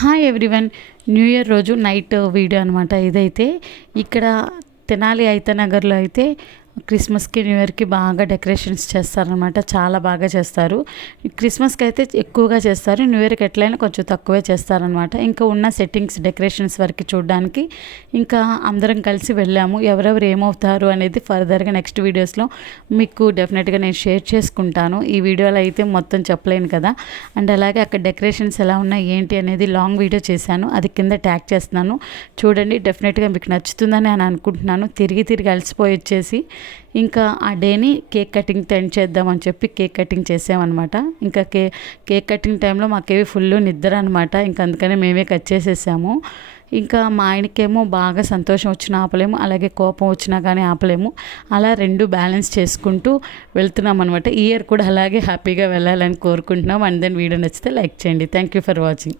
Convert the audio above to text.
Hi everyone. New year రోజు night video అనమాట ఇదైతే. ఇక్కడ తెనాలి నగర్లో అయితే క్రిస్మస్కి న్యూ ఇయర్కి బాగా డెకరేషన్స్ చేస్తారనమాట. చాలా బాగా చేస్తారు. క్రిస్మస్కి అయితే ఎక్కువగా చేస్తారు, న్యూ ఇయర్కి ఎట్లయినా కొంచెం తక్కువే చేస్తారనమాట. ఇంకా ఉన్న సెట్టింగ్స్ డెకరేషన్స్ వరకు చూడడానికి ఇంకా అందరం కలిసి వెళ్ళాము. ఎవరెవరు ఏమవుతారు అనేది ఫర్దర్గా నెక్స్ట్ వీడియోస్లో మీకు డెఫినెట్గా నేను షేర్ చేసుకుంటాను. ఈ వీడియోలో అయితే మొత్తం చెప్పలేను కదా. అండ్ అలాగే అక్కడ డెకరేషన్స్ ఎలా ఉన్నాయి ఏంటి అనేది లాంగ్ వీడియో చేశాను, అది కింద ట్యాగ్ చేస్తున్నాను చూడండి. డెఫినెట్గా మీకు నచ్చుతుందని నేను అనుకుంటున్నాను. తిరిగి అలసిపోయి వచ్చేసి ఇంకా ఆ డేని కేక్ కటింగ్తో ఎండ్ చేద్దామని చెప్పి కేక్ కటింగ్ చేసామన్నమాట. ఇంకా కేక్ కటింగ్ టైంలో మాకేవి ఫుల్ నిద్ర అనమాట. ఇంకా అందుకనే మేమే కట్ చేసేసాము. ఇంకా మా ఆయనకేమో బాగా సంతోషం వచ్చినా ఆపలేము, అలాగే కోపం వచ్చినా కానీ ఆపలేము. అలా రెండు బ్యాలెన్స్ చేసుకుంటూ వెళ్తున్నాం అనమాట. ఈ ఇయర్ కూడా అలాగే హ్యాపీగా వెళ్ళాలని కోరుకుంటున్నాం. అండ్ దెన్ వీడియో నచ్చితే లైక్ చేయండి. Thank you for watching.